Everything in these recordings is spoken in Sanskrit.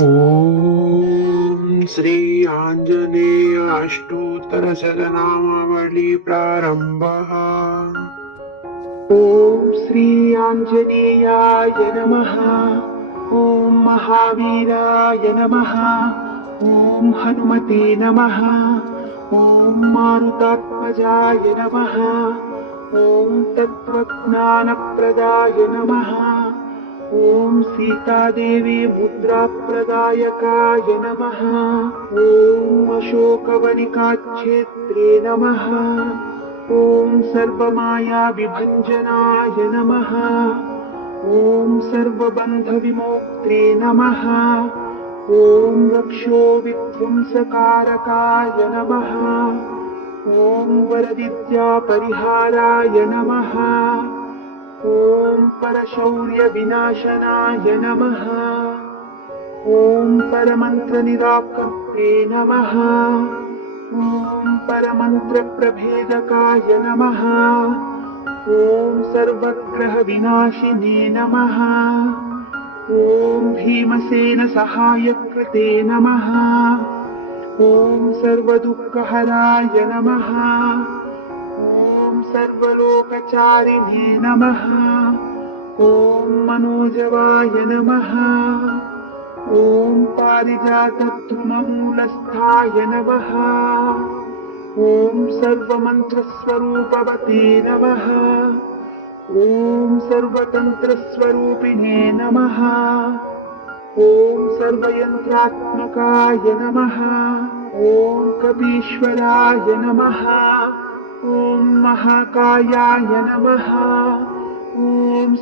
ॐ श्री आञ्जनेय अष्टोत्तरशतनामावली प्रारम्भः। ॐ श्री आञ्जनेयाय नमः। ॐ महावीराय नमः। ॐ हनुमते नमः। ॐ मारुतात्मजाय नमः। ॐ तत्त्वज्ञानप्रदाय नमः। ॐ सीतादेवी मुद्राप्रदायकाय नमः। ॐ अशोकवनिकाक्षेत्रे नमः। ॐ सर्वमायाविभञ्जनाय नमः। ॐ सर्वबन्धविमोक्त्रे नमः। ॐ रक्षोविध्वंसकारकाय नमः। ॐ वरविद्यापरिहाराय नमः। ॐ परशौर्यविनाशनाय नमः। ॐ परमन्त्रनिराकर्त्रे नमः। ॐ परमन्त्रप्रभेदकाय नमः। ॐ सर्वग्रहविनाशिने नमः। ॐ भीमसेनसहायकृते नमः। ॐ सर्वदुःखहराय नमः। ॐ सर्वलोकचारिणे नमः। ॐ मनोजवाय नमः। ॐ पारिजातद्रुममूलस्थाय नमः। ॐ सर्वमन्त्रस्वरूपवते नमः। ॐ सर्वतन्त्रस्वरूपिणे नमः। ॐ सर्वयन्त्रात्मकाय नमः। ॐ कपीश्वराय नमः। ॐ महाकायाय नमः। ॐ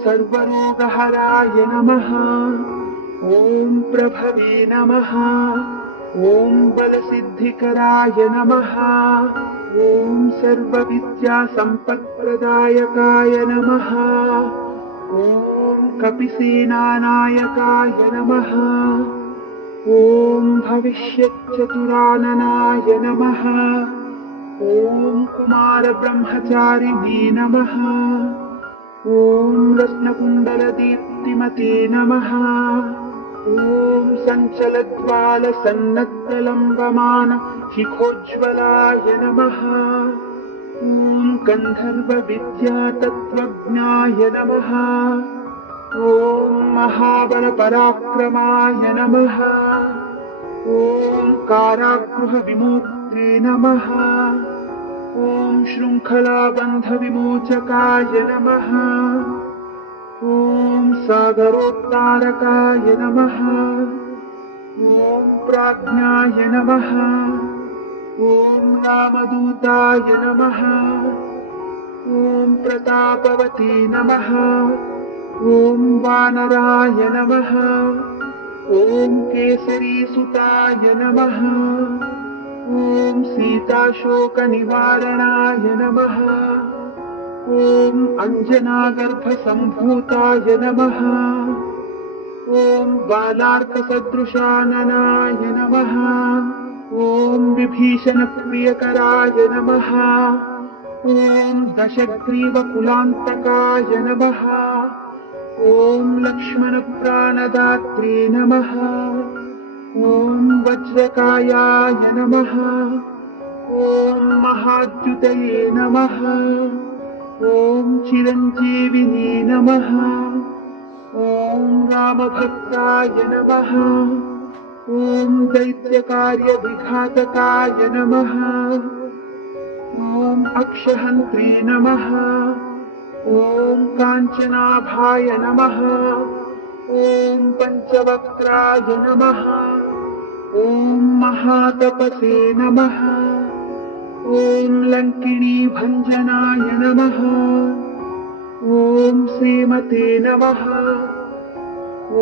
सर्वरोगहराय नमः। ॐ प्रभवे नमः। ॐ बलसिद्धिकराय नमः। ॐ सर्वविद्यासम्पत्प्रदायकाय नमः। ॐ कपिसेनानायकाय नमः। ॐ भविष्यच्चतुराननाय नमः। ॐ कुमारब्रह्मचारिणे नमः। ॐ रत्नकुण्डलदीप्तिमते नमः। ॐ सञ्चलद्वालसन्नद्धलम्बमानशिखोज्ज्वलाय नमः। ॐ गन्धर्वविद्यातत्त्वज्ञाय नमः। ॐ महाबलपराक्रमाय नमः। ॐ कारागृहविमोक्त्रे नमः। ॐ शृङ्खलाबन्धविमोचकाय नमः। ॐ सागरोद्धारकाय नमः। ॐ प्राज्ञाय नमः। ॐ रामदूताय नमः। ॐ प्रतापवते नमः। ॐ वानराय नमः। ॐ केसरीसुताय नमः। ॐ सीताशोकनिवारणाय नमः। ॐ अञ्जनागर्भसम्भूताय नमः। ॐ बालार्कसदृशाननाय नमः। ॐ विभीषणप्रियकराय नमः। ॐ दशग्रीवकुलान्तकाय नमः। ॐ लक्ष्मणप्राणदात्रे नमः। ॐ वज्रकायाय नमः। ॐ महाद्युतये नमः। ॐ चिरञ्जीविने नमः। ॐ रामभक्ताय नमः। ॐ दैत्यकार्यविघातकाय नमः। ॐ अक्षहन्त्रे नमः। ॐ काञ्चनाभाय नमः। ॐ पञ्चवक्त्राय नमः। ॐ महातपसे नमः। ॐ लङ्किणीभञ्जनाय नमः। ॐ श्रीमते नमः।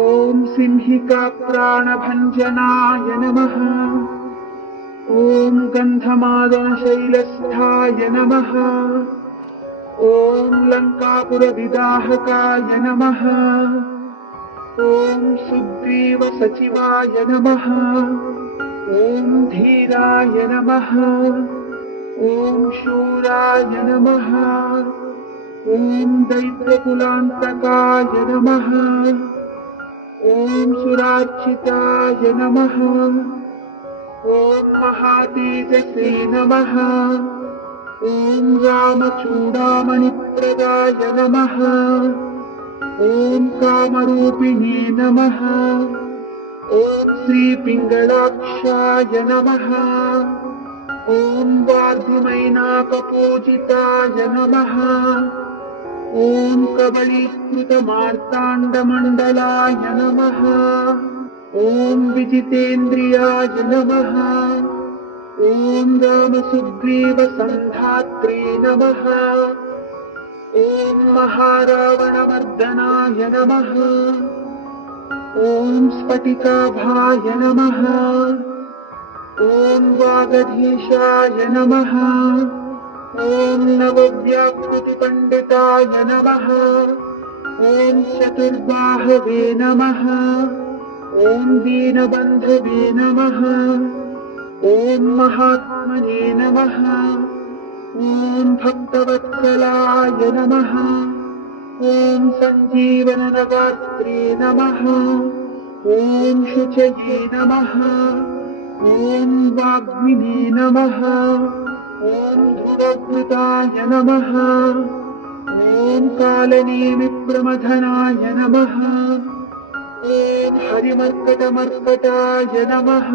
ॐ सिंहिकाप्राणभञ्जनाय नमः। ॐ गन्धमादनशैलस्थाय नमः। ॐ लङ्कापुरविदाहकाय नमः। ॐ सुग्रीवसचिवाय नमः। ॐ धीराय नमः। ॐ शूराय नमः। ॐ दैत्यकुलान्तकाय नमः। ॐ सुरार्चिताय नमः। ॐ महातेजसे नमः। ॐ रामचूडामणिप्रदाय नमः। ॐ कामरूपिणे नमः। ॐ श्रीपिङ्गलाक्षाय नमः। ॐ वाग्मिमैनाकपूजिताय नमः। ॐ कबलीकृतमार्ताण्डमण्डलाय नमः। ॐ विजितेन्द्रियाय नमः। ॐ रामसुग्रीवसन्धात्रे नमः। ॐ महारावणमर्दनाय नमः। ॐ स्फटिकाभाय नमः। ॐ वागधीशाय नमः। ॐ नवव्याकृतिपण्डिताय नमः। ॐ चतुर्बाहवे नमः। ॐ दीनबन्धवे नमः। ॐ महात्मने नमः। ॐ भक्तवत्सलाय नमः। ॐ सञ्जीवननगात्रे नमः। ॐ शुचये नमः। ॐ वाग्मिने नमः। ॐ ध्रुवकृताय नमः। ॐ कालनेमिप्रमथनाय नमः। ॐ हरिमर्कटमर्कटाय नमः।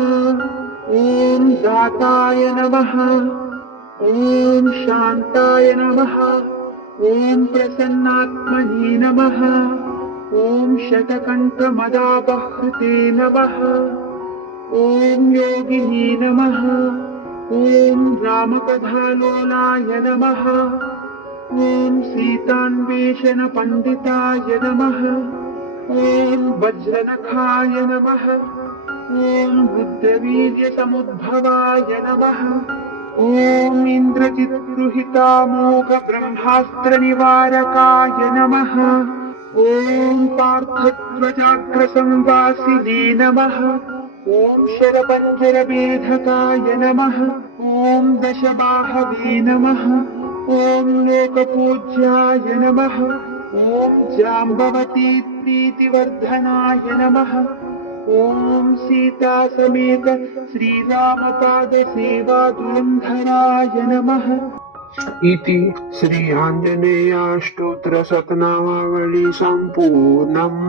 ॐ दाताय नमः। ॐ शान्ताय नमः। ॐ प्रसन्नात्मने नमः। ॐ शतकण्ठमदापहृते नमः। ॐ योगिने नमः। ॐ रामकथालोलाय नमः। ॐ सीतान्वेषणपण्डिताय नमः। ॐ वज्रनखाय नमः। ॐ रुद्रवीर्यसमुद्भवाय नमः। ॐ इन्द्रजिद्रुहितामोघब्रह्मास्त्रनिवारकाय नमः। ॐ पार्थध्वजाग्रसंवासिने नमः। ॐ शरपञ्जरभेदकाय नमः। ॐ दशबाहवे नमः। ॐ लोकपूज्याय नमः। ॐ जाम्बवती प्रीतिवर्धनाय नमः। ॐ सीता समेत श्रीरामपादसेवाधुरन्धराय नमः। इति श्री आञ्जनेयस्तोत्रशतनामावली सम्पूर्णम्।